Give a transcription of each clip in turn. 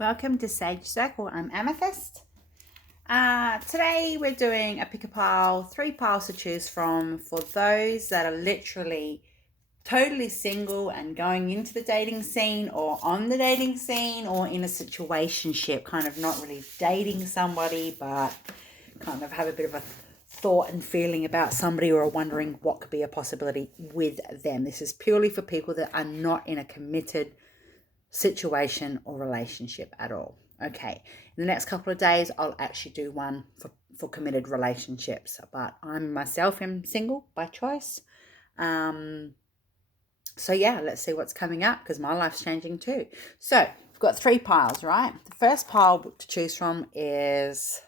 Welcome to Sage Circle. I'm Amythyst. Today we're doing a pick a pile, 3 piles to choose from for those that are literally totally single and going into the dating scene or on the dating scene or in a situationship, kind of not really dating somebody but kind of have a bit of a thought and feeling about somebody or are wondering what could be a possibility with them. This is purely for people that are not in a committed situation or relationship at all. Okay, in the next couple of days I'll actually do one for committed relationships, but I'm myself am single by choice. So yeah, let's see what's coming up because my life's changing too. So we've got 3 piles, right? The first pile to choose from is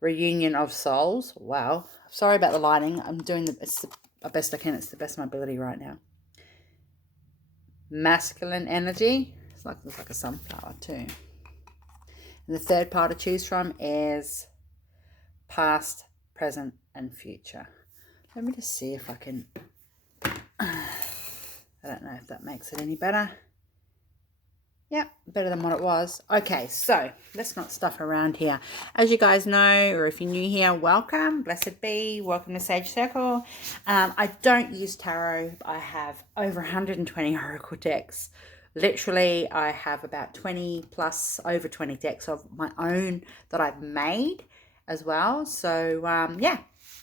Reunion of Souls. Wow, sorry about the lighting. I'm doing the best I can. It's the best of my ability right now. Masculine energy. Looks like a sunflower too. And the third pile to choose from is past, present, and future. Let me just see if I can. I don't know if that makes it any better. Yep, better than what it was. Okay, so let's not stuff around here. As you guys know, or if you're new here, welcome. Blessed be. Welcome to Sage Circle. I don't use tarot. I have over 120 oracle decks. Literally, I have about 20 plus, over 20 decks of my own that I've made as well. So, yeah,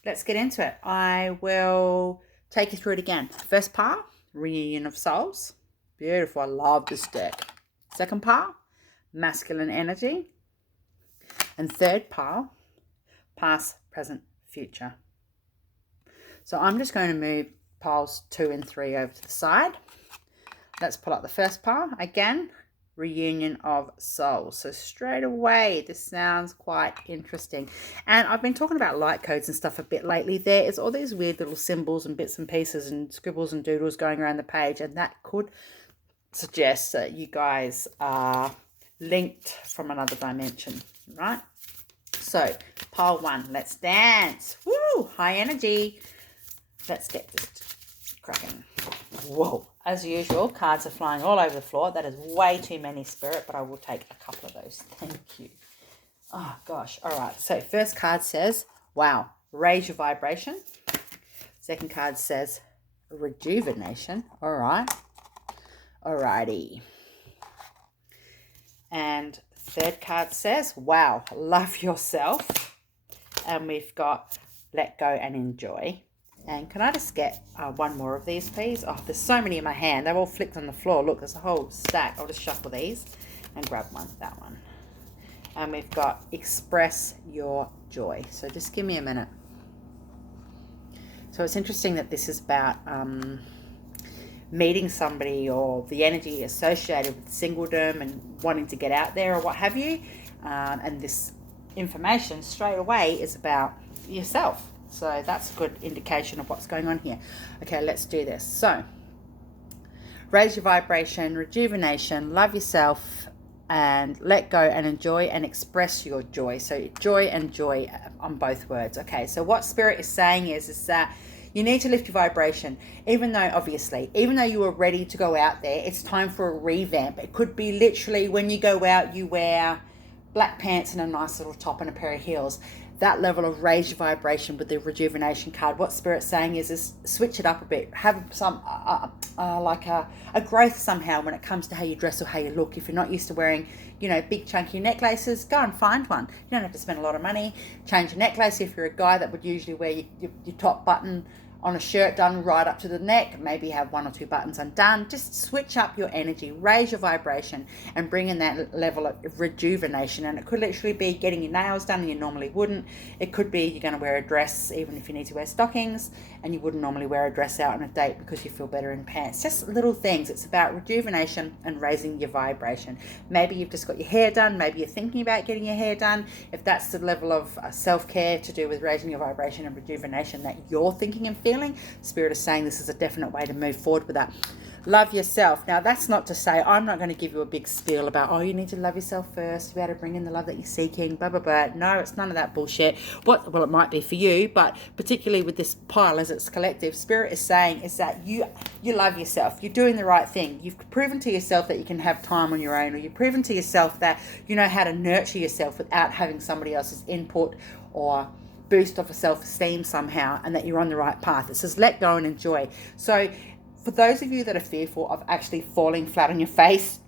let's get into it. I will take you through it again. First part, Reunion of Souls. Beautiful. I love this deck. Second pile, masculine energy. And third pile, past, present, future. So I'm just going to move piles 2 and 3 over to the side. Let's pull up the first pile. Again, Reunion of Souls. So straight away, this sounds quite interesting. And I've been talking about light codes and stuff a bit lately. There is all these weird little symbols and bits and pieces and scribbles and doodles going around the page. And that could suggests that you guys are linked from another dimension, right? So, pile 1, let's dance. Woo! High energy. Let's get this cracking. Whoa. As usual, cards are flying all over the floor. That is way too many, Spirit, but I will take a couple of those. Thank you. Oh, gosh. All right. So, first card says, wow, raise your vibration. Second card says, rejuvenation. All right. Alrighty. And third card says, wow, love yourself. And we've got let go and enjoy. And can I just get one more of these, please? Oh, there's so many in my hand. They're all flipped on the floor. Look, there's a whole stack. I'll just shuffle these and grab one, that one. And we've got express your joy. So just give me a minute. So it's interesting that this is about meeting somebody or the energy associated with singledom and wanting to get out there or what have you. And this information straight away is about yourself. So that's a good indication of what's going on here. Okay, let's do this. So raise your vibration, rejuvenation, love yourself, and let go and enjoy and express your joy. So joy and joy on both words. Okay, so what Spirit is saying is that you need to lift your vibration, even though you are ready to go out there, it's time for a revamp. It could be literally when you go out, you wear black pants and a nice little top and a pair of heels. That level of raise your vibration with the rejuvenation card. What Spirit's saying is switch it up a bit. Have some like a growth somehow when it comes to how you dress or how you look. If you're not used to wearing, big chunky necklaces, go and find one. You don't have to spend a lot of money. Change your necklace. If you're a guy that would usually wear your top button on a shirt done right up to the neck, maybe have 1 or 2 buttons undone. Just switch up your energy, raise your vibration, and bring in that level of rejuvenation. And it could literally be getting your nails done and you normally wouldn't. It could be you're going to wear a dress even if you need to wear stockings, and you wouldn't normally wear a dress out on a date because you feel better in pants. Just little things. It's about rejuvenation and raising your vibration. Maybe you've just got your hair done. Maybe you're thinking about getting your hair done. If that's the level of self-care to do with raising your vibration and rejuvenation that you're thinking and feeling, Spirit is saying this is a definite way to move forward with that. love yourself. Now, that's not to say I'm not going to give you a big spiel about, oh, you need to love yourself first to be able to bring in the love that you're seeking, blah, blah, blah. No, it's none of that bullshit. Well, it might be for you, but particularly with this pile as it's collective, Spirit is saying is that you love yourself. You're doing the right thing. You've proven to yourself that you can have time on your own, or you've proven to yourself that you know how to nurture yourself without having somebody else's input or boost of a self-esteem somehow, and that you're on the right path. It says let go and enjoy. So for those of you that are fearful of actually falling flat on your face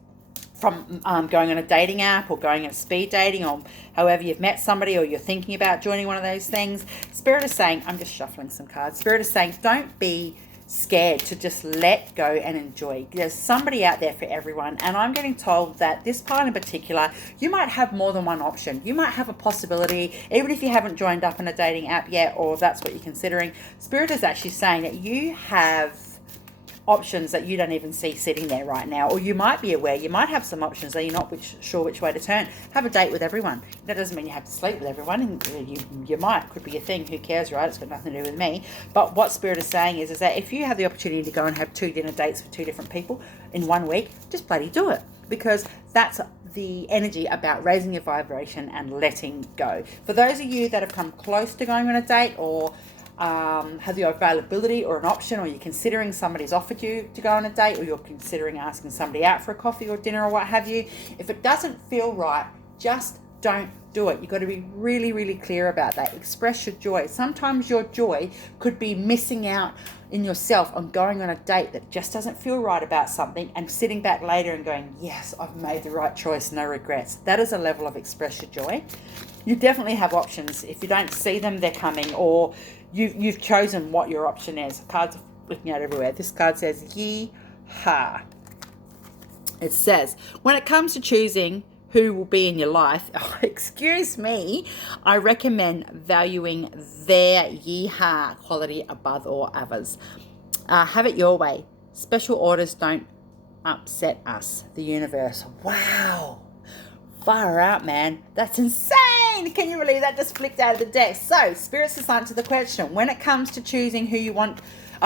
from going on a dating app or going on speed dating, or however you've met somebody, or you're thinking about joining one of those things, Spirit is saying, I'm just shuffling some cards, Spirit is saying don't be scared to just let go and enjoy. There's somebody out there for everyone, and I'm getting told that this pile in particular, you might have more than one option. You might have a possibility, even if you haven't joined up in a dating app yet, or that's what you're considering. Spirit is actually saying that you have options that you don't even see sitting there right now, or you might be aware you might have some options that you're not sure which way to turn. Have a date with everyone. That doesn't mean you have to sleep with everyone, and you might, could be a thing, who cares, right? It's got nothing to do with me. But what Spirit is saying is that if you have the opportunity to go and have 2 dinner dates with 2 different people in 1 week, just bloody do it, because that's the energy about raising your vibration and letting go. For those of you that have come close to going on a date, or have the availability or an option, or you're considering somebody's offered you to go on a date, or you're considering asking somebody out for a coffee or dinner or what have you, if it doesn't feel right, just don't do it. You've got to be really, really clear about that. Express your joy. Sometimes your joy could be missing out in yourself on going on a date that just doesn't feel right about something, and sitting back later and going, yes, I've made the right choice, no regrets. That is a level of express your joy. You definitely have options. If you don't see them, they're coming, or you've chosen what your option is. Cards are flicking out everywhere. This card says, yee-ha. It says, when it comes to choosing who will be in your life, excuse me, I recommend valuing their yee-ha quality above all others. Have it your way. Special orders don't upset us, the universe. Wow. Far out, man. That's insane. Can you believe that just flicked out of the deck? So, Spirit's just answered the question. When it comes to choosing who you want,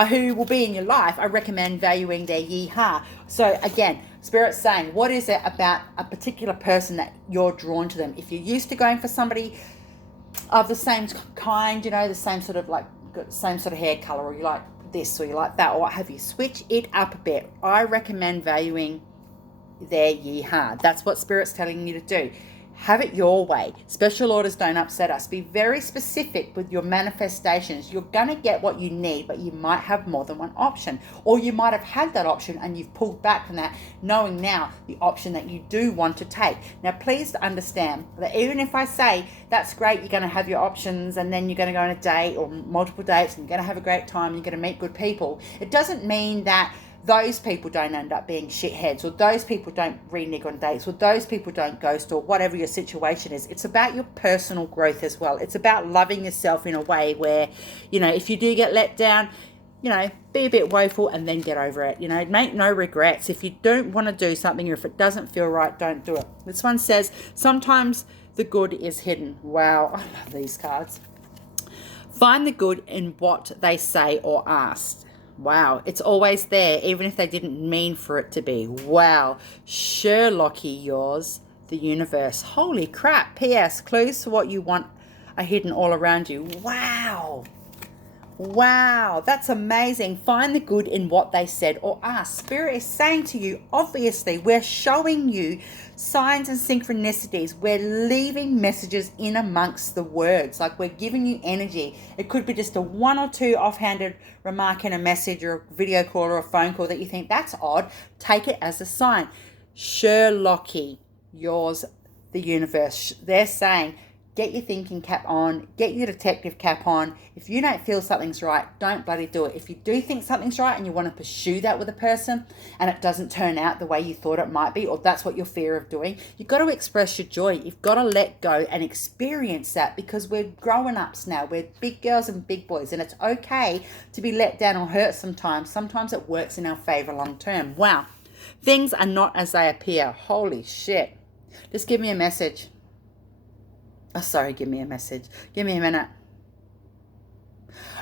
who will be in your life, I recommend valuing their yee-ha. So, again, Spirit's saying, what is it about a particular person that you're drawn to them? If you're used to going for somebody of the same kind, you know, the same sort of same sort of hair color, or you like this, or you like that, or what have you, switch it up a bit. I recommend valuing their yee-ha. That's what Spirit's telling you to do. Have it your way. Special orders don't upset us. Be very specific with your manifestations. You're going to get what you need, but you might have more than one option. Or you might have had that option and you've pulled back from that, knowing now the option that you do want to take. Now, please understand that even if I say, that's great, you're going to have your options, and then you're going to go on a date or multiple dates, and you're going to have a great time, you're going to meet good people, it doesn't mean that those people don't end up being shitheads, or those people don't renege on dates, or those people don't ghost, or whatever your situation is. It's about your personal growth as well. It's about loving yourself in a way where, you know, if you do get let down, you know, be a bit woeful and then get over it. You know, make no regrets. If you don't want to do something, or if it doesn't feel right, don't do it. This one says, sometimes the good is hidden. Wow, I love these cards. Find the good in what they say or ask. Wow, it's always there, even if they didn't mean for it to be. Wow, Sherlocky yours, the universe. Holy crap. P.S. Clues to what you want are hidden all around you. Wow. Wow, that's amazing. Find the good in what they said or asked. Spirit is saying to you, obviously, we're showing you signs and synchronicities. We're leaving messages in amongst the words, like we're giving you energy. It could be just a 1 or 2 offhanded remark in a message or a video call or a phone call that you think that's odd. Take it as a sign. Sherlocky, yours, the universe. They're saying, get your thinking cap on, get your detective cap on. If you don't feel something's right, don't bloody do it. If you do think something's right and you want to pursue that with a person and it doesn't turn out the way you thought it might be, or that's what you're fear of doing, you've got to express your joy. You've got to let go and experience that, because we're growing ups now. We're big girls and big boys, and it's okay to be let down or hurt sometimes. Sometimes it works in our favor long term. Wow. Things are not as they appear. Holy shit. Just give me a message. Oh, sorry, give me a message. Give me a minute.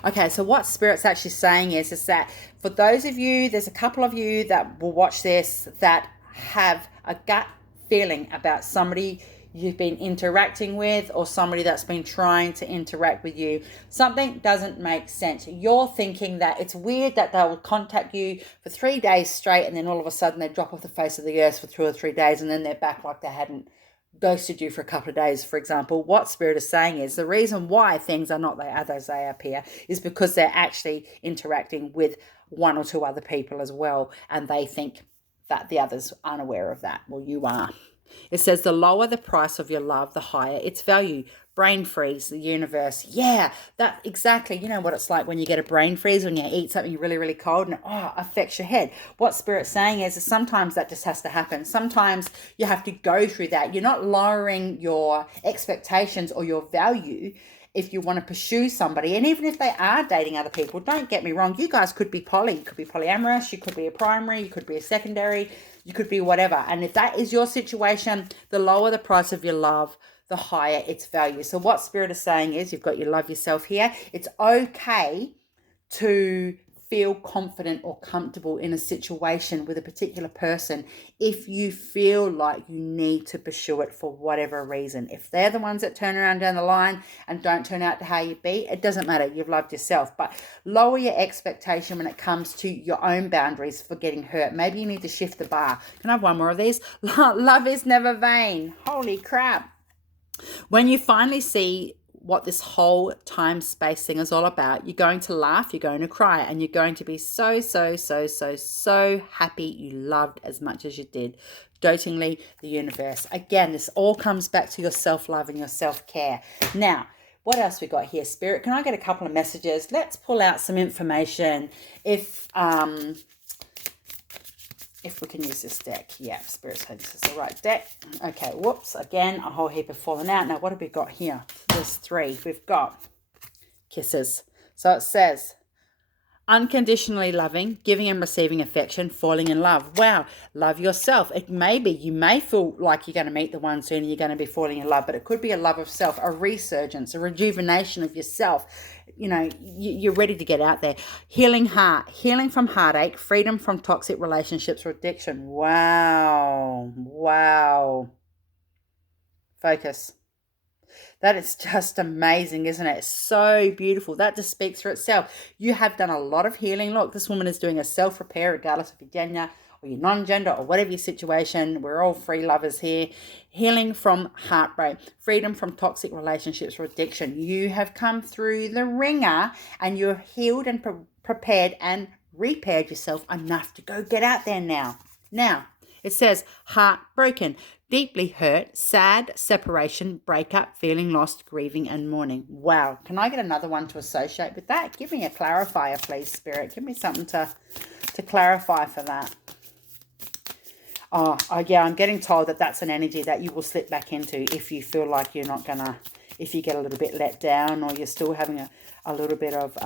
Okay, so what Spirit's actually saying is that for those of you, there's a couple of you that will watch this that have a gut feeling about somebody you've been interacting with or somebody that's been trying to interact with you. Something doesn't make sense. You're thinking that it's weird that they'll contact you for 3 days straight and then all of a sudden they drop off the face of the earth for 2 or 3 days and then they're back like they hadn't ghosted you for a couple of days, for example. What Spirit is saying is the reason why things are not as they appear is because they're actually interacting with 1 or 2 other people as well, and they think that the others aren't aware of that. Well, you are. It says the lower the price of your love, the higher its value. Brain freeze, the universe. Yeah, that exactly. You know what it's like when you get a brain freeze when you eat something really, really cold and affects your head. What Spirit's saying is sometimes that just has to happen. Sometimes you have to go through that. You're not lowering your expectations or your value if you want to pursue somebody. And even if they are dating other people, don't get me wrong, you guys could be poly. You could be polyamorous, you could be a primary, you could be a secondary, you could be whatever. And if that is your situation, the lower the price of your love, the higher its value. So what Spirit is saying is you've got your love yourself here. It's okay to feel confident or comfortable in a situation with a particular person if you feel like you need to pursue it for whatever reason. If they're the ones that turn around down the line and don't turn out to how you be, it doesn't matter. You've loved yourself. But lower your expectation when it comes to your own boundaries for getting hurt. Maybe you need to shift the bar. Can I have one more of these? Love is never vain. Holy crap. When you finally see what this whole time space thing is all about, you're going to laugh, you're going to cry, and you're going to be so happy you loved as much as you did. Dotingly, the universe. Again, this all comes back to your self-love and your self-care. Now, what else we got here, Spirit? Can I get a couple of messages? Let's pull out some information. If we can use this deck. Yeah, Spirit said this is the right deck. Okay, whoops. Again, a whole heap of fallen out. Now, what have we got here? There's 3. We've got kisses. So it says, unconditionally loving, giving and receiving affection, falling in love. Wow, love yourself. You may feel like you're going to meet the one soon and you're going to be falling in love, but it could be a love of self, a resurgence, a rejuvenation of yourself. You know, you're ready to get out there. Healing heart, healing from heartache, freedom from toxic relationships or addiction. Wow. Focus. That is just amazing, isn't it? It's so beautiful. That just speaks for itself. You have done a lot of healing. Look, this woman is doing a self-repair regardless of your gender or your non-gender or whatever your situation. We're all free lovers here. Healing from heartbreak, freedom from toxic relationships or addiction. You have come through the ringer and you're healed and prepared and repaired yourself enough to go get out there now. Now, it says heartbroken, deeply hurt, sad, separation, breakup, feeling lost, grieving and mourning. Wow. Can I get another one to associate with that? Give me a clarifier, please, Spirit. Give me something to clarify for that. Oh, yeah, I'm getting told that that's an energy that you will slip back into if you feel like you're not going to, if you get a little bit let down or you're still having a little bit of,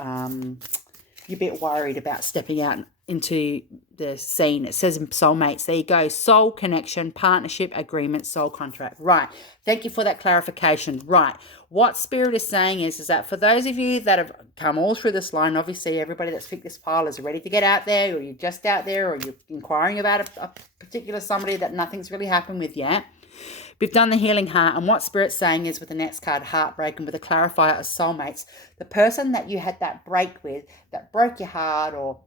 you're a bit worried about stepping out into the scene. It says soulmates. There you go. Soul connection, partnership, agreement, soul contract. Right. Thank you for that clarification. Right. What Spirit is saying is that for those of you that have come all through this line, obviously everybody that's picked this pile is ready to get out there, or you're just out there, or you're inquiring about a particular somebody that nothing's really happened with yet. We've done the healing heart, and what Spirit's saying is with the next card, heartbreak, and with a clarifier of soulmates, the person that you had that break with, that broke your heart, or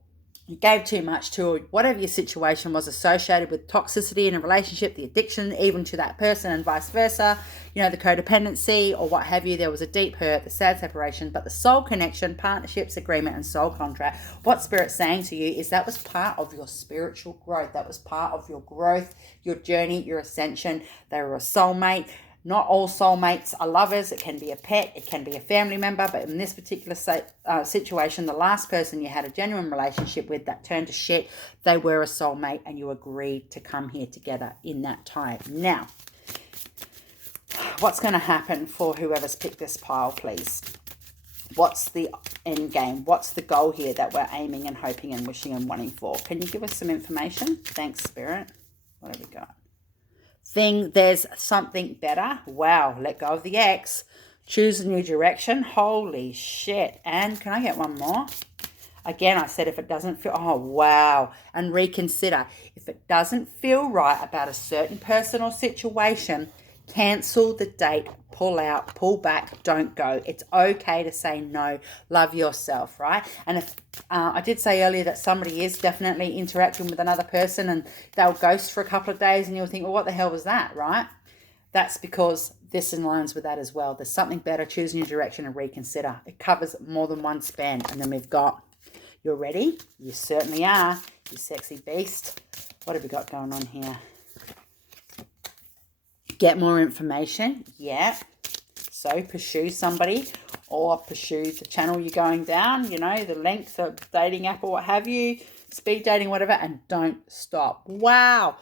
you gave too much to, or whatever your situation was associated with toxicity in a relationship, the addiction even to that person and vice versa, you know, the codependency or what have you, there was a deep hurt, the sad separation, but the soul connection, partnerships, agreement and soul contract, what Spirit's saying to you is that was part of your spiritual growth. That was part of your growth, your journey, your ascension. They were a soulmate. Not all soulmates are lovers. It can be a pet. It can be a family member. But in this particular situation, the last person you had a genuine relationship with that turned to shit, they were a soulmate and you agreed to come here together in that time. Now, what's going to happen for whoever's picked this pile, please? What's the end game? What's the goal here that we're aiming and hoping and wishing and wanting for? Can you give us some information? Thanks, Spirit. What have we got? There's something better. Wow, let go of the ex. Choose a new direction. Holy shit. And can I get one more? Again, I said if it doesn't feel, oh, wow. And reconsider. If it doesn't feel right about a certain person or situation, cancel the date, pull out, pull back, don't go. It's okay to say no. Love yourself, right? And if I did say earlier that somebody is definitely interacting with another person and they'll ghost for a couple of days and you'll think, well, what the hell was that, right? That's because this aligns with that as well. There's something better. Choose a new direction and reconsider. It covers more than one span. And then we've got, you're ready? You certainly are, you sexy beast. What have we got going on here? Get more information. Yeah. So pursue somebody or pursue the channel you're going down, you know, the length of dating app or what have you, speed dating, whatever, and don't stop. Wow.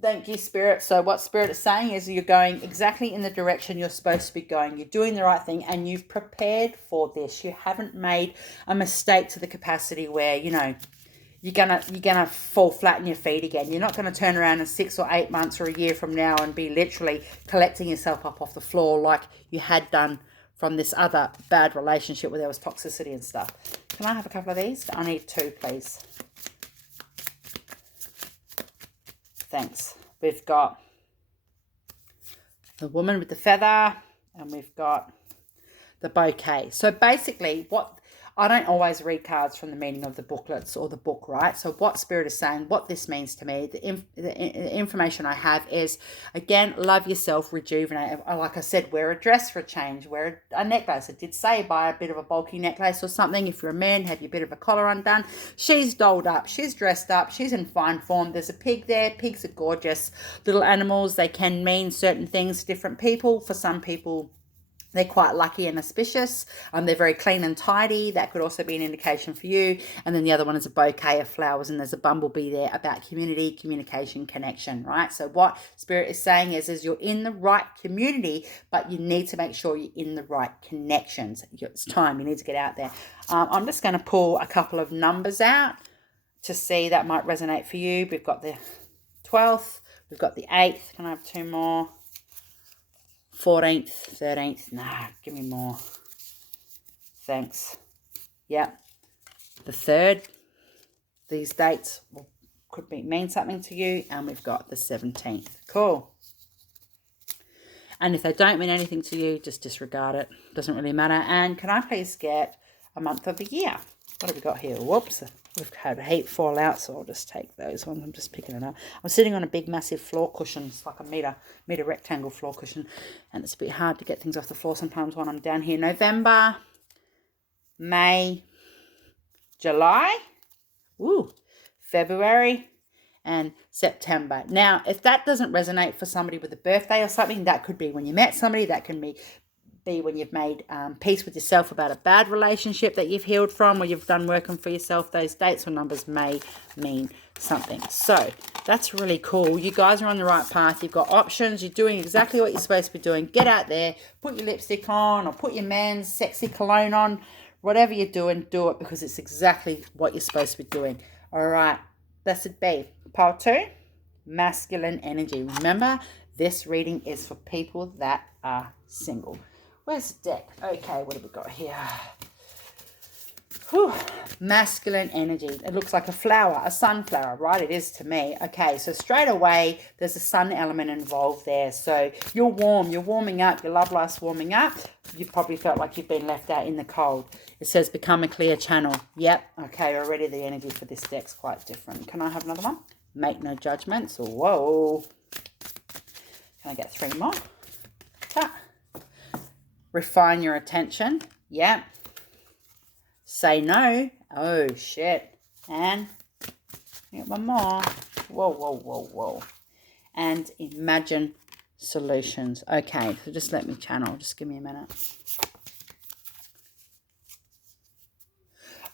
Thank you, Spirit. So what Spirit is saying is you're going exactly in the direction you're supposed to be going. You're doing the right thing and you've prepared for this. You haven't made a mistake to the capacity where, you know, you're gonna fall flat on your feet again. You're not gonna turn around in 6 or 8 months or a year from now and be literally collecting yourself up off the floor like you had done from this other bad relationship where there was toxicity and stuff. Can I have a couple of these? I need 2, please. Thanks. We've got the woman with the feather and we've got the bouquet. So basically what, I don't always read cards from the meaning of the booklets or the book, right? So what Spirit is saying, what this means to me, the information I have is, again, love yourself, rejuvenate. Like I said, wear a dress for a change, wear a necklace. It did say buy a bit of a bulky necklace or something. If you're a man, have your bit of a collar undone. She's dolled up, she's dressed up, she's in fine form. There's a pig there. Pigs are gorgeous little animals. They can mean certain things to different people. For some people, they're quite lucky and auspicious. They're very clean and tidy. That could also be an indication for you. And then the other one is a bouquet of flowers and there's a bumblebee there about community, communication, connection, right? So what Spirit is saying is you're in the right community, but you need to make sure you're in the right connections. It's time. You need to get out there. I'm just going to pull a couple of numbers out to see that might resonate for you. We've got the 12th. We've got the 8th. Can I have 2 more? 14th, 13th, nah, give me more. Thanks. Yep. The 3rd, these dates could mean something to you, and we've got the 17th. Cool. And if they don't mean anything to you, just disregard it. Doesn't really matter. And can I please get a month of the year? What have we got here? Whoops. We've had a heap fall out, so I'll just take those ones. I'm just picking it up. I'm sitting on a big, massive floor cushion. It's like a meter rectangle floor cushion. And it's a bit hard to get things off the floor sometimes when I'm down here. November, May, July, February, and September. Now, if that doesn't resonate for somebody with a birthday or something, that could be when you met somebody. That can be when you've made peace with yourself about a bad relationship that you've healed from or you've done working for yourself. Those dates or numbers may mean something. So that's really cool. You guys are on the right path. You've got options. You're doing exactly what you're supposed to be doing. Get out there, put your lipstick on or put your man's sexy cologne on. Whatever you're doing, do it because it's exactly what you're supposed to be doing. All right, blessed be. Part 2, masculine energy. Remember, this reading is for people that are single. Where's the deck? Okay, what have we got here? Whew. Masculine energy. It looks like a flower, a sunflower, right? It is to me. Okay, so straight away, there's a sun element involved there. So you're warm, you're warming up, your love life's warming up. You've probably felt like you've been left out in the cold. It says become a clear channel. Yep, okay, already the energy for this deck's quite different. Can I have another one? Make no judgments. Whoa. Can I get 3 more? Ah. Refine your attention. Yeah. Say no. Oh, shit. And get one more. Whoa. And imagine solutions. Okay, so just let me channel. Just give me a minute.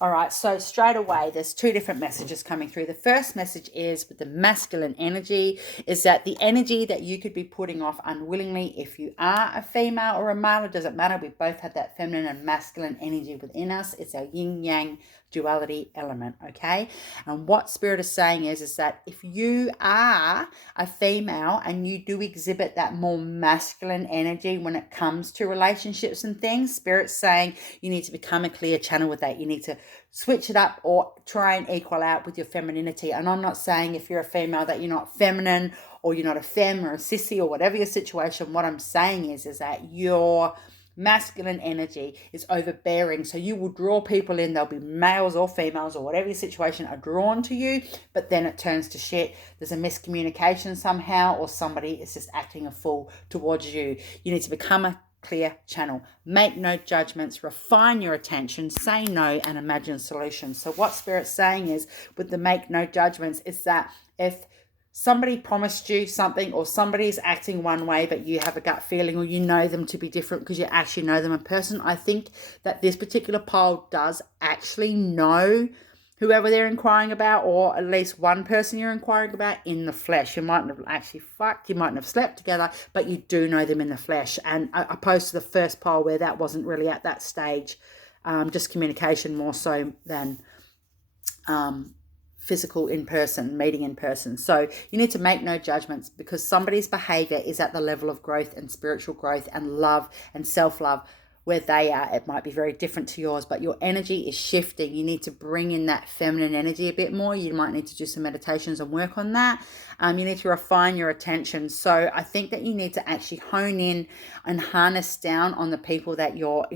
All right, so straight away, there's 2 different messages coming through. The first message is with the masculine energy, is that the energy that you could be putting off unwillingly, if you are a female or a male, it doesn't matter. We both have that feminine and masculine energy within us. It's our yin-yang duality element, okay? And what Spirit is saying is that if you are a female and you do exhibit that more masculine energy when it comes to relationships and things, Spirit's saying you need to become a clear channel with that. You need to switch it up or try and equal out with your femininity. And I'm not saying if you're a female that you're not feminine or you're not a femme or a sissy or whatever your situation. What I'm saying is that your masculine energy is overbearing, so you will draw people in. They'll be males or females or whatever your situation are drawn to you, but then it turns to shit. There's a miscommunication somehow, or somebody is just acting a fool towards you. You need to become a clear channel. Make no judgments, refine your attention, say no, and imagine solutions. So what Spirit's saying is, with the make no judgments, is that if somebody promised you something, or somebody's acting one way but you have a gut feeling, or you know them to be different because you actually know them in person, I think that this particular pile does actually know whoever they're inquiring about, or at least one person you're inquiring about in the flesh. You mightn't have actually fucked, you mightn't have slept together, but you do know them in the flesh. And opposed to the first pile where that wasn't really at that stage, just communication more so than physical in person, meeting in person. So you need to make no judgments, because somebody's behavior is at the level of growth and spiritual growth and love and self-love. Where they are, it might be very different to yours, but your energy is shifting. You need to bring in that feminine energy a bit more. You might need to do some meditations and work on that. You need to refine your attention. So I think that you need to actually hone in and harness down on the people that you're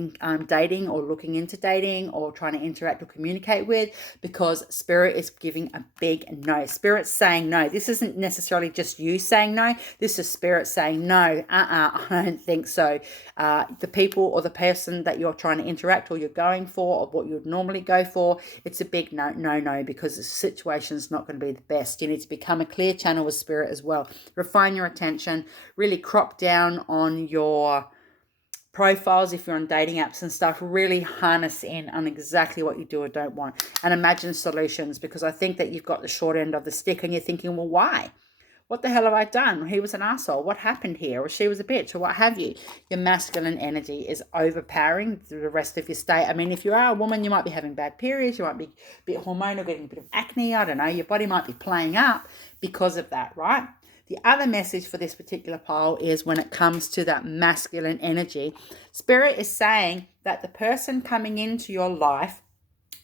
dating or looking into dating or trying to interact or communicate with, because Spirit is giving a big no. Spirit's saying no. This isn't necessarily just you saying no. This is Spirit saying no. I don't think so. The people or the person that you're trying to interact or you're going for, or what you would normally go for, it's a big no, because the situation's not going to be the best. You need to become a clear channel with Spirit as well. Refine your attention, really crop down on your profiles if you're on dating apps and stuff. Really harness in on exactly what you do or don't want, and imagine solutions, because I think that you've got the short end of the stick and you're thinking, well, why? What the hell have I done? He was an asshole. What happened here? Or she was a bitch, or what have you. Your masculine energy is overpowering the rest of your state. I mean, if you are a woman, you might be having bad periods. You might be a bit hormonal, getting a bit of acne. I don't know. Your body might be playing up because of that, right? The other message for this particular pile is when it comes to that masculine energy, Spirit is saying that the person coming into your life,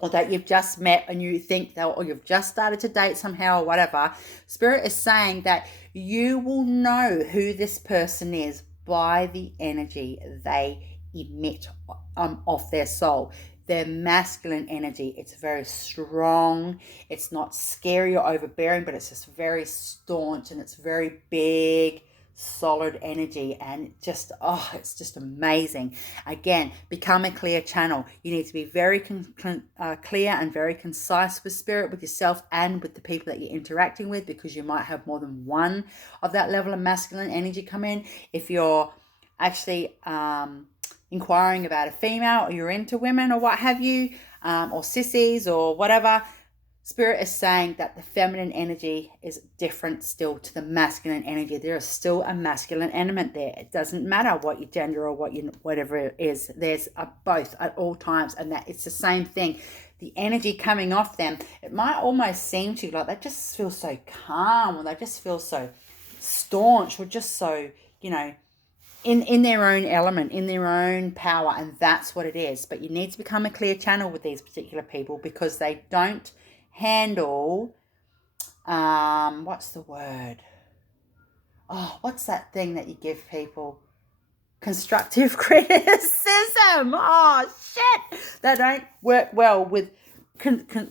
or that you've just met and you think that, or you've just started to date somehow or whatever, Spirit is saying that you will know who this person is by the energy they emit off their soul. Their masculine energy, it's very strong. It's not scary or overbearing, but it's just very staunch, and it's very big, solid energy, and just it's just amazing. Again, become a clear channel. You need to be very clear and very concise with Spirit, with yourself and with the people that you're interacting with, because you might have more than one of that level of masculine energy come in. If you're actually inquiring about a female, or you're into women or what have you, or sissies or whatever, Spirit is saying that the feminine energy is different still to the masculine energy. There is still a masculine element there. It doesn't matter what your gender or whatever it is. There's both at all times, and that it's the same thing. The energy coming off them, it might almost seem to you like they just feel so calm, or they just feel so staunch, or just so, in their own element, in their own power, and that's what it is. But you need to become a clear channel with these particular people, because they don't handle, what's the word? What's that thing that you give people? Constructive criticism. Shit. They don't work well with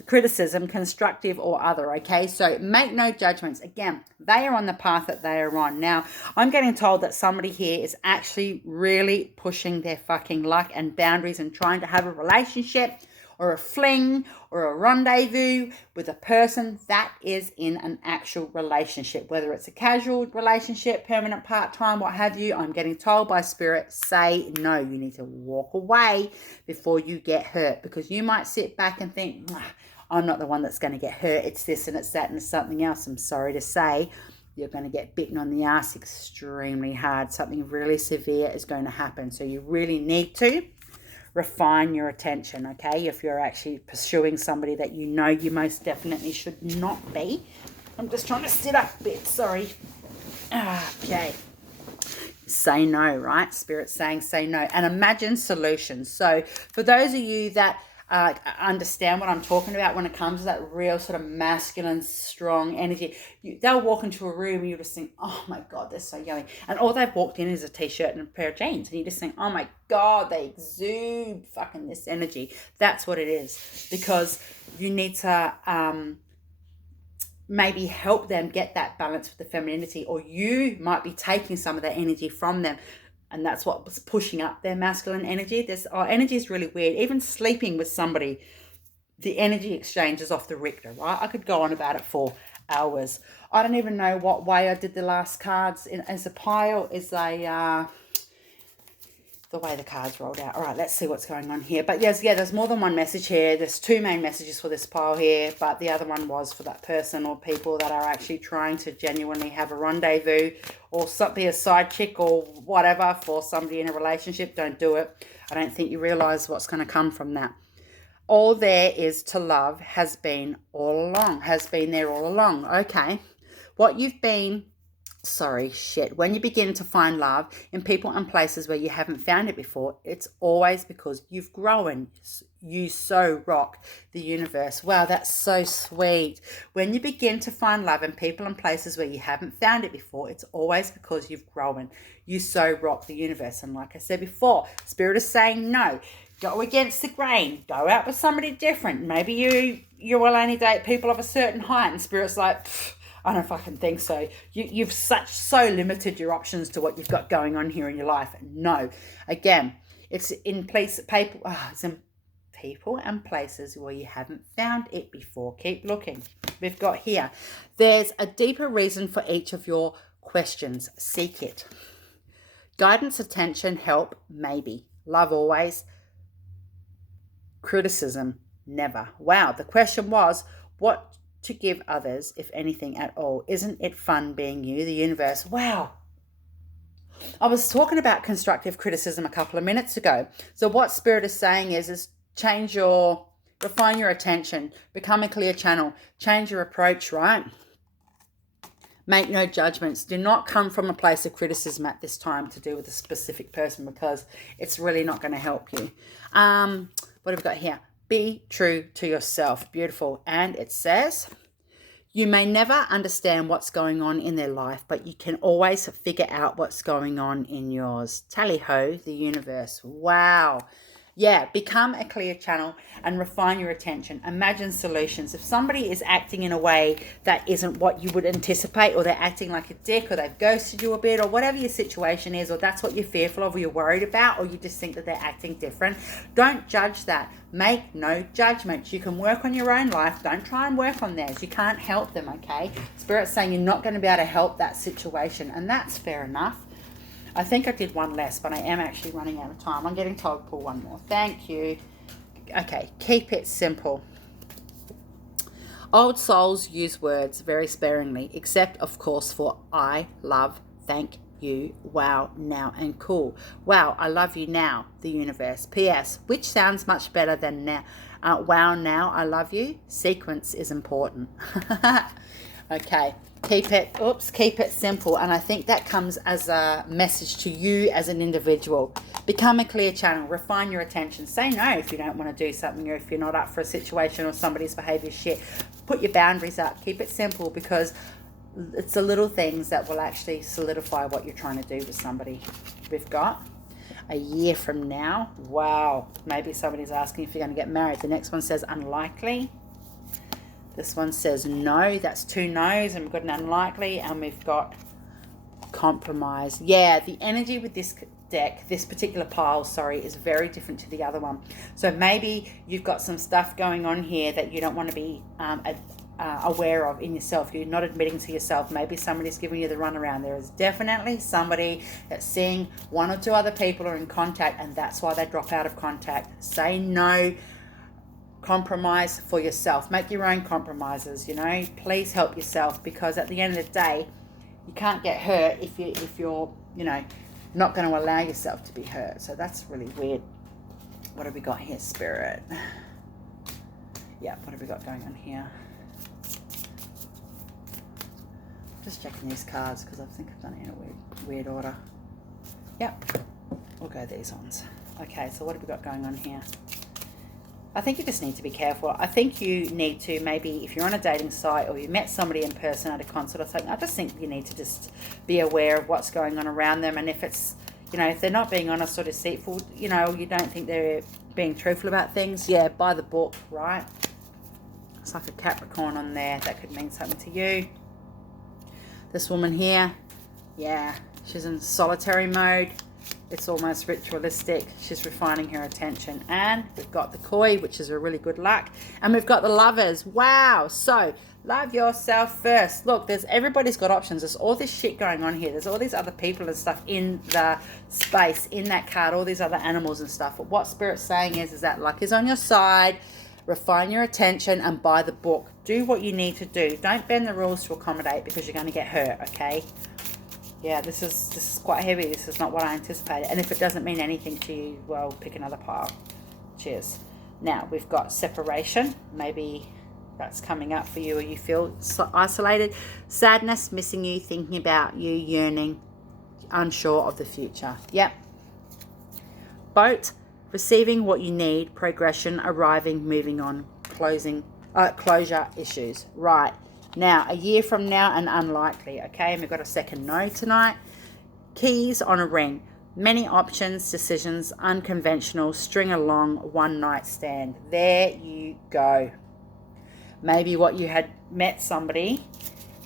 criticism, constructive or other, okay? So make no judgments. Again, they are on the path that they are on. Now, I'm getting told that somebody here is actually really pushing their fucking luck and boundaries and trying to have a relationship or a fling or a rendezvous with a person that is in an actual relationship, whether it's a casual relationship, permanent, part-time, what have you. I'm getting told by Spirit, say no. You need to walk away before you get hurt, because you might sit back and think, I'm not the one that's going to get hurt. It's this and it's that and it's something else. I'm sorry to say, you're going to get bitten on the ass extremely hard. Something really severe is going to happen. So you really need to refine your attention, okay? If you're actually pursuing somebody that you know you most definitely should not be. I'm just trying to sit up a bit, sorry. Okay. Say no, right? Spirit's saying say no. And imagine solutions. So for those of you that understand what I'm talking about when it comes to that real sort of masculine, strong energy, they'll walk into a room and you just think, oh my God, they're so yummy. And all they've walked in is a t-shirt and a pair of jeans. And you just think, oh my God, they exude fucking this energy. That's what it is. Because you need to maybe help them get that balance with the femininity, or you might be taking some of that energy from them, and that's what was pushing up their masculine energy. Our energy is really weird. Even sleeping with somebody, the energy exchange is off the Richter, right? I could go on about it for hours. I don't even know what way I did the last cards as a pile. Is the way the cards rolled out. All right, let's see what's going on here. But yes, there's more than one message here. There's two main messages for this pile here, but the other one was for that person or people that are actually trying to genuinely have a rendezvous or be a side chick or whatever for somebody in a relationship. Don't do it. I don't think you realize what's going to come from that. All there is to love has been all along, has been there all along. Okay, what you've been... when you begin to find love in people and places where you haven't found it before, it's always because you've grown. You so rock the universe. Wow, that's so sweet. When you begin to find love in people and places where you haven't found it before, it's always because you've grown. You so rock the universe. And like I said before, Spirit is saying no. Go against the grain. Go out with somebody different. Maybe you will only date people of a certain height, and Spirit's like... I don't fucking think so. You've so limited your options to what you've got going on here in your life. No. Again, it's in people and places where you haven't found it before. Keep looking. We've got here. There's a deeper reason for each of your questions. Seek it. Guidance, attention, help, maybe. Love always. Criticism, never. Wow. The question was, what to give others, if anything at all? Isn't it fun being you, the universe? Wow. I was talking about constructive criticism a couple of minutes ago. So what Spirit is saying is refine your attention, become a clear channel, change your approach, right? Make no judgments. Do not come from a place of criticism at this time to do with a specific person, because it's really not going to help you. What have we got here? Be true to yourself. Beautiful. And it says, you may never understand what's going on in their life, but you can always figure out what's going on in yours. Tally ho, the universe. Wow. Yeah, become a clear channel and refine your attention. Imagine solutions. If somebody is acting in a way that isn't what you would anticipate, or they're acting like a dick, or they've ghosted you a bit, or whatever your situation is, or that's what you're fearful of, or you're worried about, or you just think that they're acting different, don't judge that. Make no judgments. You can work on your own life. Don't try and work on theirs. You can't help them, okay? Spirit's saying you're not going to be able to help that situation, and that's fair enough. I think I did one less, but I am actually running out of time. I'm getting told to pull one more. Thank you. Okay, keep it simple. Old souls use words very sparingly, except, of course, for I, love, thank you, wow, now, and cool. Wow, I love you now, the universe. P.S., which sounds much better than now. Wow, now, I love you. Sequence is important. Okay. Keep it simple. And I think that comes as a message to you as an individual. Become a clear channel. Refine your attention. Say no if you don't want to do something, or if you're not up for a situation, or somebody's behavior shit. Put your boundaries up. Keep it simple, because it's the little things that will actually solidify what you're trying to do with somebody. We've got a year from now. Wow. Maybe somebody's asking if you're going to get married. The next one says unlikely. This one says no. That's two no's, and we've got an unlikely, and we've got compromise. Yeah, the energy with this deck, this particular pile, is very different to the other one. So maybe you've got some stuff going on here that you don't want to be aware of in yourself. You're not admitting to yourself. Maybe somebody's giving you the runaround. There is definitely somebody that's seeing one or two other people are in contact, and that's why they drop out of contact. Say no. Compromise for yourself. Make your own compromises, Please help yourself, because at the end of the day, you can't get hurt if you're not going to allow yourself to be hurt. So that's really weird. What have we got here, Spirit? Yeah, what have we got going on here? Just checking these cards because I think I've done it in a weird order. Yep, we'll go these ones. Okay, so what have we got going on here? I think you just need to be careful. I think you need to, maybe if you're on a dating site or you met somebody in person at a concert or something, I just think you need to just be aware of what's going on around them. And if it's, you know, if they're not being honest or deceitful, you know, you don't think they're being truthful about things, yeah, by the book, right? It's like a Capricorn on there. That could mean something to you. This woman here, yeah, she's in solitary mode. It's almost ritualistic. She's refining her attention. And we've got the Koi, which is a really good luck. And we've got the Lovers. Wow. So love yourself first. Look, everybody's got options. There's all this shit going on here. There's all these other people and stuff in the space, in that card, all these other animals and stuff. But what Spirit's saying is that luck is on your side. Refine your attention and buy the book. Do what you need to do. Don't bend the rules to accommodate because you're going to get hurt, okay? Yeah, this is quite heavy. This is not what I anticipated. And if it doesn't mean anything to you, well, pick another pile. Cheers. Now, we've got separation. Maybe that's coming up for you or you feel isolated. Sadness, missing you, thinking about you, yearning, unsure of the future. Yep. Boat, receiving what you need, progression, arriving, moving on, closure issues. Right. Now, a year from now and unlikely, okay? And we've got a second no tonight. Keys on a ring. Many options, decisions, unconventional, string along, one night stand. There you go. Maybe what you had met somebody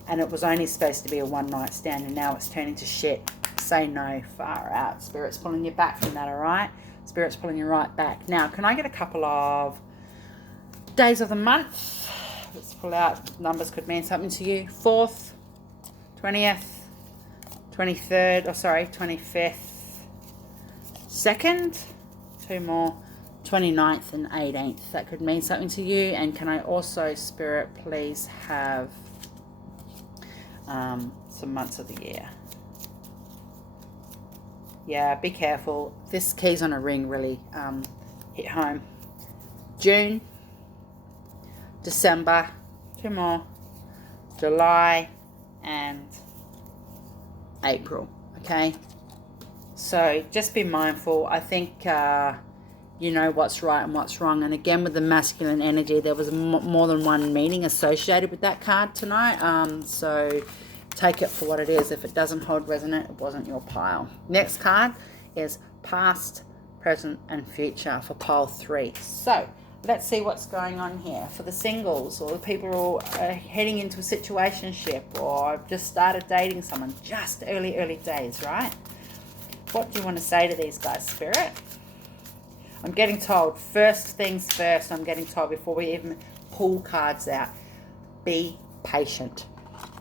and it was only supposed to be a one night stand and now it's turning to shit. Say no, far out. Spirit's pulling you back from that, all right? Spirit's pulling you right back. Now, can I get a couple of days of the month? Let's pull out. Numbers could mean something to you. 4th, 20th, 23rd, 25th, 2nd, 2 more, 29th and 18th. That could mean something to you. And can I also, Spirit, please have some months of the year? Yeah, be careful. This keys on a ring really hit home. June, December, 2 more, July and April, okay? So just be mindful. I think you know what's right and what's wrong. And again, with the masculine energy, there was more than one meaning associated with that card tonight. So take it for what it is. If it doesn't hold resonant, it wasn't your pile. Next card is past, present and future for pile 3. So let's see what's going on here for the singles or the people who are heading into a situationship or just started dating someone, just early days, right? What do you want to say to these guys, Spirit? I'm getting told, first things first, I'm getting told before we even pull cards out, be patient.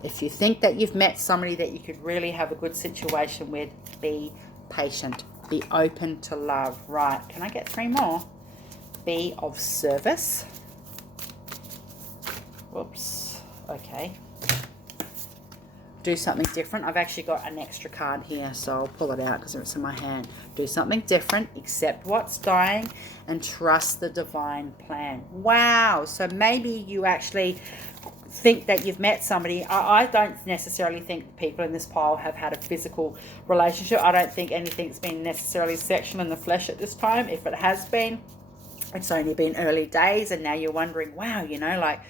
If you think that you've met somebody that you could really have a good situation with, be patient. Be open to love. Right, can I get 3 more? Be of service. Whoops. Okay. Do something different. I've actually got an extra card here, so I'll pull it out because it's in my hand. Do something different, accept what's dying, and trust the divine plan. Wow. So maybe you actually think that you've met somebody. I don't necessarily think people in this pile have had a physical relationship. I don't think anything's been necessarily sexual in the flesh at this time. If it has been, it's only been early days, and now you're wondering, wow, you know, like,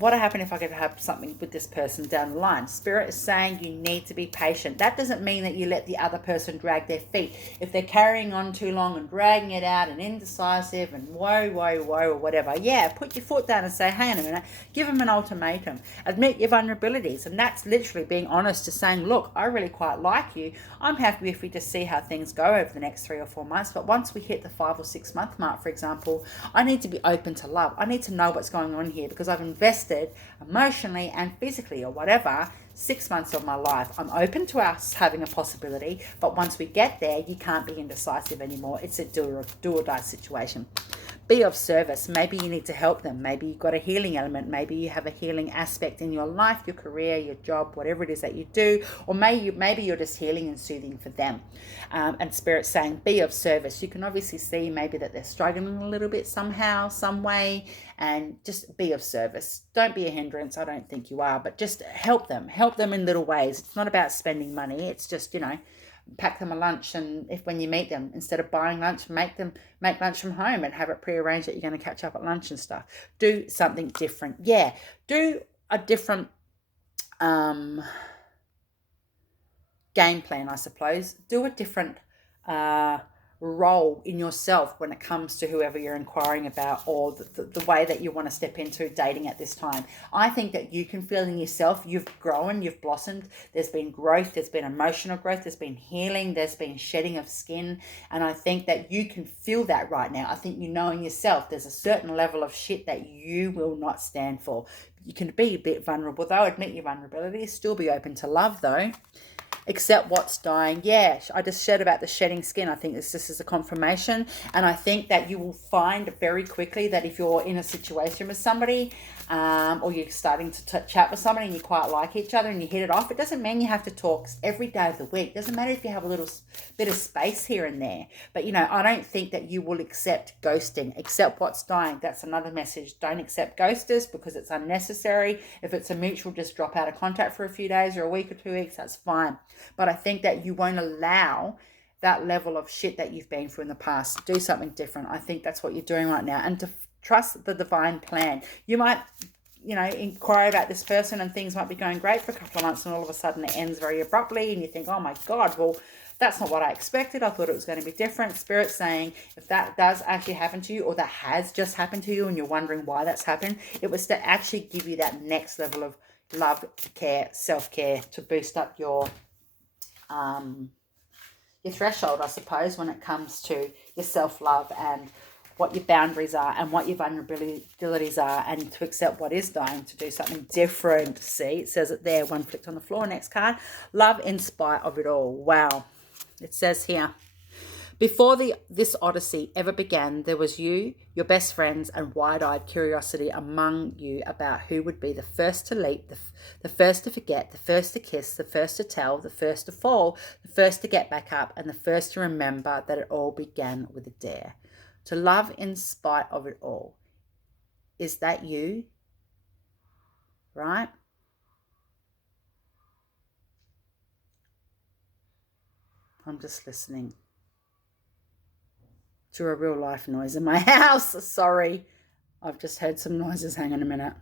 what would happen if I could have something with this person down the line? Spirit is saying you need to be patient. That doesn't mean that you let the other person drag their feet. If they're carrying on too long and dragging it out and indecisive and whoa, or whatever, yeah, put your foot down and say, hang on a minute, give them an ultimatum. Admit your vulnerabilities. And that's literally being honest to saying, look, I really quite like you. I'm happy if we just see how things go over the next 3 or 4 months. But once we hit the 5 or 6 month mark, for example, I need to be open to love. I need to know what's going on here because I've invested emotionally and physically or whatever 6 months of my life. I'm open to us having a possibility, but once we get there, you can't be indecisive anymore. It's a do or die situation. Be of service. Maybe you need to help them. Maybe you've got a healing element. Maybe you have a healing aspect in your life, your career, your job, whatever it is that you do. Or maybe you're just healing and soothing for them. And Spirit's saying, be of service. You can obviously see maybe that they're struggling a little bit somehow, some way, and just be of service. Don't be a hindrance. I don't think you are, but just help them in little ways. It's not about spending money. It's just, pack them a lunch, and if when you meet them, instead of buying lunch, make lunch from home and have it prearranged that you're going to catch up at lunch and stuff. Do something different. Do a different game plan, I suppose. Do a different role in yourself when it comes to whoever you're inquiring about, or the way that you want to step into dating at this time. I think that you can feel in yourself, you've grown, you've blossomed. There's been growth, there's been emotional growth, there's been healing, there's been shedding of skin. And I think that you can feel that right now. I think you know in yourself there's a certain level of shit that you will not stand for. You can be a bit vulnerable though, admit your vulnerability, still be open to love though. Accept what's dying. I just shared about the shedding skin. I think this is a confirmation. And I think that you will find very quickly that if you're in a situation with somebody, or you're starting to chat with somebody and you quite like each other and you hit it off, it doesn't mean you have to talk every day of the week. It doesn't matter if you have a little bit of space here and there. But, I don't think that you will accept ghosting. Accept what's dying. That's another message. Don't accept ghosters because it's unnecessary. If it's a mutual, just drop out of contact for a few days or a week or 2 weeks. That's fine. But I think that you won't allow that level of shit that you've been through in the past. Do something different. I think that's what you're doing right now. And to trust the divine plan. You might, inquire about this person and things might be going great for a couple of months and all of a sudden it ends very abruptly and you think, oh my God, well, that's not what I expected. I thought it was going to be different. Spirit's saying if that does actually happen to you, or that has just happened to you and you're wondering why that's happened, it was to actually give you that next level of love, care, self-care, to boost up your threshold, I suppose, when it comes to your self-love and what your boundaries are and what your vulnerabilities are, and to accept what is dying, to do something different. See, it says it there, one flicked on the floor. Next card, love in spite of it all. Wow. It says here, before this odyssey ever began, there was you, your best friends, and wide-eyed curiosity among you about who would be the first to leap, the first to forget, the first to kiss, the first to tell, the first to fall, the first to get back up, and the first to remember that it all began with a dare. To love in spite of it all. Is that you? Right? I'm just listening to a real life noise in my house. Sorry. I've just heard some noises. Hang on a minute.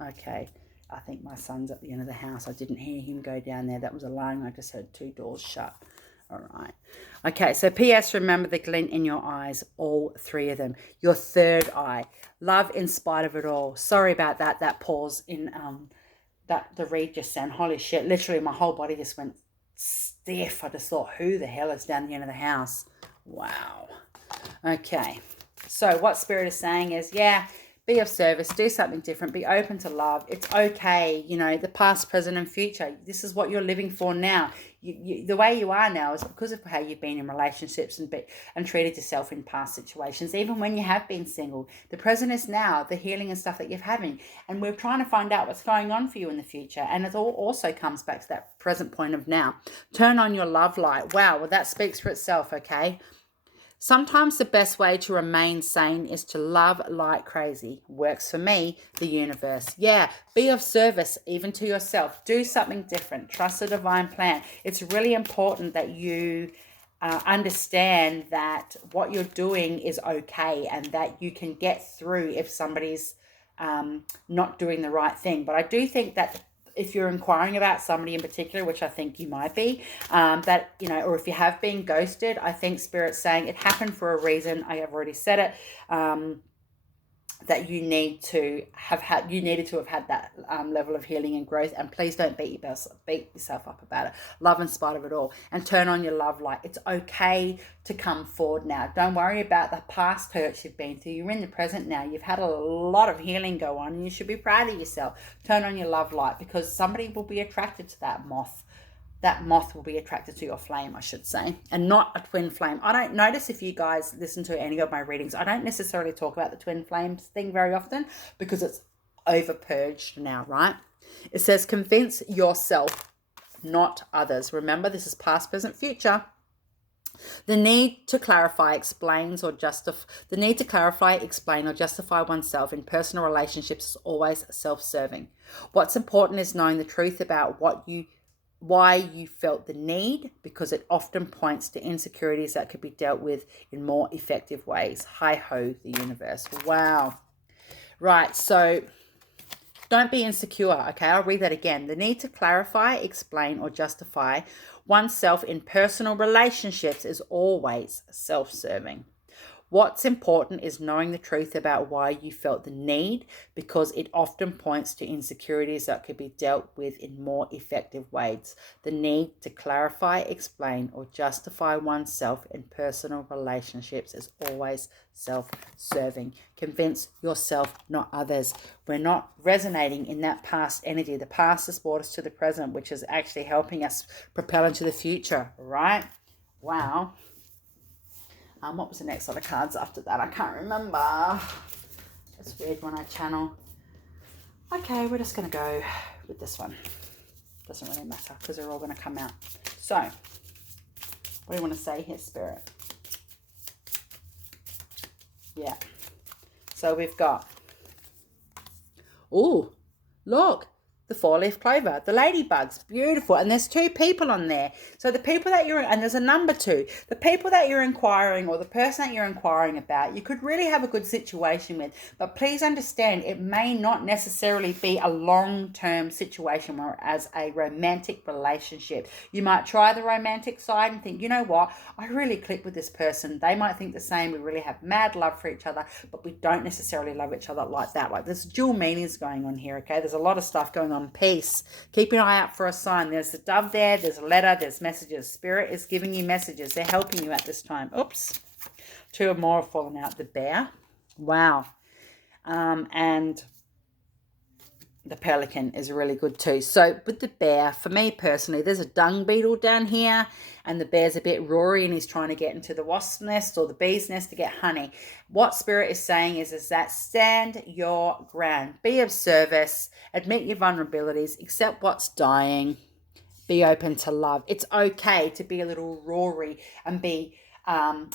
Okay. I think my son's at the end of the house. I didn't hear him go down there. That was alarming. I just heard 2 doors shut. All right. Okay, so P.S. Remember the glint in your eyes, all 3 of them. Your third eye. Love in spite of it all. Sorry about that pause in the read just sound. Holy shit. Literally, my whole body just went stiff. I just thought, who the hell is down the end of the house? Wow. Okay. So what Spirit is saying is, be of service, do something different, be open to love. It's okay, the past, present, and future. This is what you're living for now. The way you are now is because of how you've been in relationships and treated yourself in past situations, even when you have been single. The present is now, the healing and stuff that you're having. And we're trying to find out what's going on for you in the future. And it all also comes back to that present point of now. Turn on your love light. Wow, well, that speaks for itself, okay? Sometimes the best way to remain sane is to love like crazy. Works for me, the universe. Be of service even to yourself. Do something different. Trust the divine plan. It's really important that you understand that what you're doing is okay and that you can get through if somebody's not doing the right thing. But I do think that if you're inquiring about somebody in particular, which I think you might be, or if you have been ghosted, I think Spirit's saying it happened for a reason. I have already said it, that you needed to have had that level of healing and growth. And please don't beat yourself up about it. Love in spite of it all, and turn on your love light. It's okay to come forward now. Don't worry about the past hurts you've been through. You're in the present now. You've had a lot of healing go on, and you should be proud of yourself. Turn on your love light, because somebody will be attracted to that moth that moth will be attracted to your flame, I should say, and not a twin flame. I don't notice, if you guys listen to any of my readings, I don't necessarily talk about the twin flames thing very often because it's over purged now, right? It says convince yourself, not others. Remember, this is past, present, future. The need to clarify, explain, or justify oneself in personal relationships is always self-serving. What's important is knowing the truth about why you felt the need, because it often points to insecurities that could be dealt with in more effective ways. Hi-ho, the universe. Wow. Right, so don't be insecure, okay? I'll read that again. The need to clarify, explain, or justify oneself in personal relationships is always self-serving. What's important is knowing the truth about why you felt the need, because it often points to insecurities that could be dealt with in more effective ways. The need to clarify, explain, or justify oneself in personal relationships is always self-serving. Convince yourself, not others. We're not resonating in that past energy. The past has brought us to the present, which is actually helping us propel into the future, right? Wow. What was the next set of cards after that? I can't remember. It's weird when I channel. Okay, we're just going to go with this one. Doesn't really matter because they're all going to come out. So, what do you want to say here, Spirit? Yeah. So we've got, oh, look. The four-leaf clover, the ladybugs, beautiful. And there's 2 people on there. So the people that and there's a number 2. The people that you're inquiring, or the person that you're inquiring about, you could really have a good situation with. But please understand, it may not necessarily be a long-term situation, whereas a romantic relationship. You might try the romantic side and think, you know what, I really click with this person. They might think the same. We really have mad love for each other, but we don't necessarily love each other like that. Like, there's dual meanings going on here, okay? There's a lot of stuff going on. Peace. Keep an eye out for a sign. There's the dove there. There's a letter. There's messages. Spirit is giving you messages. They're helping you at this time. Oops. 2 or more have fallen out. The bear. Wow. And the pelican is really good too. So with the bear, for me personally, there's a dung beetle down here, and the bear's a bit roary and he's trying to get into the wasp nest or the bee's nest to get honey. What Spirit is saying is that stand your ground, be of service, admit your vulnerabilities, accept what's dying, be open to love. It's okay to be a little roary and be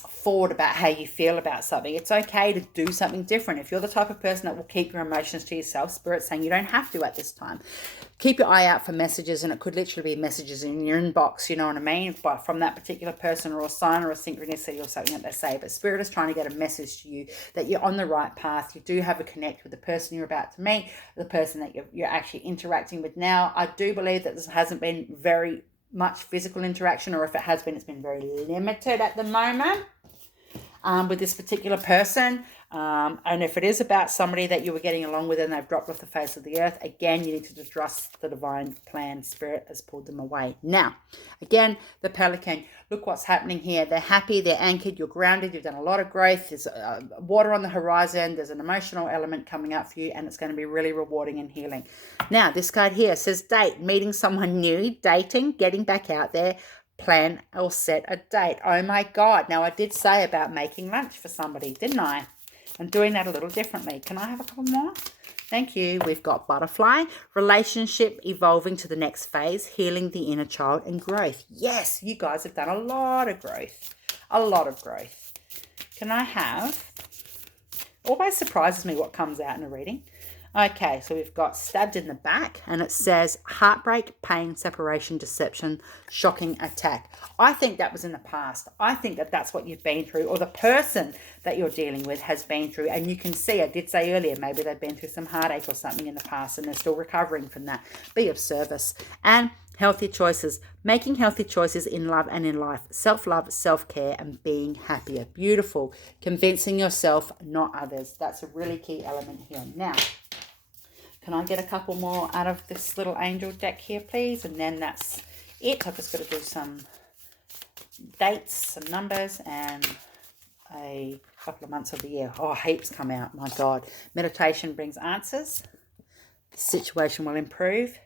forward about how you feel about something. It's okay to do something different. If you're the type of person that will keep your emotions to yourself, Spirit's saying you don't have to at this time. Keep your eye out for messages, and it could literally be messages in your inbox, you know what I mean, but from that particular person, or a sign or a synchronicity or something that they say. But Spirit is trying to get a message to you that you're on the right path. You do have a connect with the person you're about to meet, the person that you're actually interacting with now. I do believe that this hasn't been very much physical interaction, or if it has been, it's been very limited at the moment with this particular person. And if it is about somebody that you were getting along with and they've dropped off the face of the earth, again, you need to trust the divine plan. Spirit has pulled them away. Now, again, the pelican, look what's happening here. They're happy, they're anchored, you're grounded, you've done a lot of growth, there's water on the horizon, there's an emotional element coming up for you, and it's going to be really rewarding and healing. Now, this card here says date, meeting someone new, dating, getting back out there, plan or set a date. Oh my God. Now, I did say about making lunch for somebody, didn't I? And doing that a little differently. Can I have a couple more? Thank you. We've got butterfly, relationship evolving to the next phase, healing the inner child, and growth. Yes, you guys have done a lot of growth. A lot of growth. Can I have, always surprises me what comes out in a reading. Okay, so we've got stabbed in the back, and it says heartbreak, pain, separation, deception, shocking attack. I think that was in the past. I think that that's what you've been through, or the person that you're dealing with has been through. And you can see, I did say earlier, maybe they've been through some heartache or something in the past and they're still recovering from that. Be of service. And healthy choices, making healthy choices in love and in life, self-love, self-care, and being happier. Beautiful. Convincing yourself, not others. That's a really key element here. Now, can I get a couple more out of this little angel deck here, please? And then that's it. I've just got to do some dates, some numbers, and a couple of months of the year. Oh, heaps come out. My God. Meditation brings answers. The situation will improve.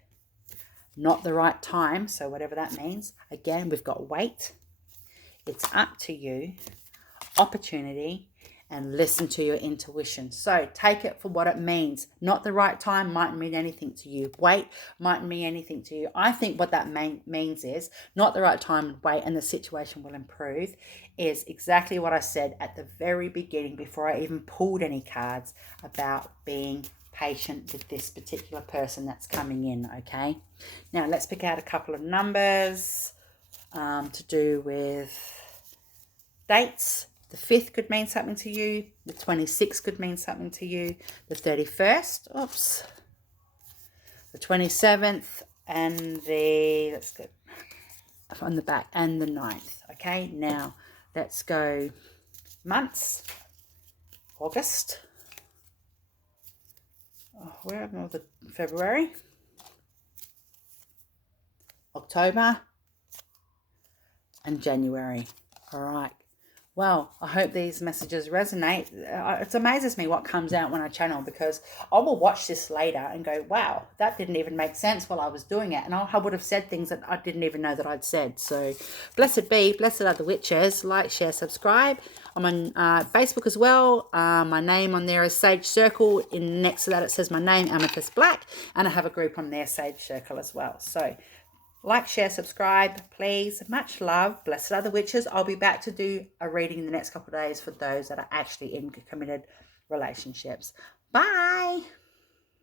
not the right time. So whatever that means. Again, we've got wait. It's up to you. Opportunity. And listen to your intuition. So take it for what it means. Not the right time might mean anything to you. Wait might mean anything to you. I think what that means is not the right time and wait and the situation will improve is exactly what I said at the very beginning before I even pulled any cards about being patient with this particular person that's coming in, okay? Now let's pick out a couple of numbers to do with dates. The 5th could mean something to you. The 26th could mean something to you. The 31st, oops. The 27th and the, let's go on the back, and the 9th. Okay, now let's go months. August. Oh, where am I? The February. October. And January. All right. Well, I hope these messages resonate. It amazes me what comes out when I channel, because I will watch this later and go, wow, that didn't even make sense while I was doing it. And I would have said things that I didn't even know that I'd said. So blessed be, blessed are the witches. Like, share, subscribe. I'm on Facebook as well. My name on there is Sage Circle. Next to that it says my name, Amythyst Black. And I have a group on there, Sage Circle as well. So like, share, subscribe, please. Much love. Blessed are the witches. I'll be back to do a reading in the next couple of days for those that are actually in committed relationships. Bye.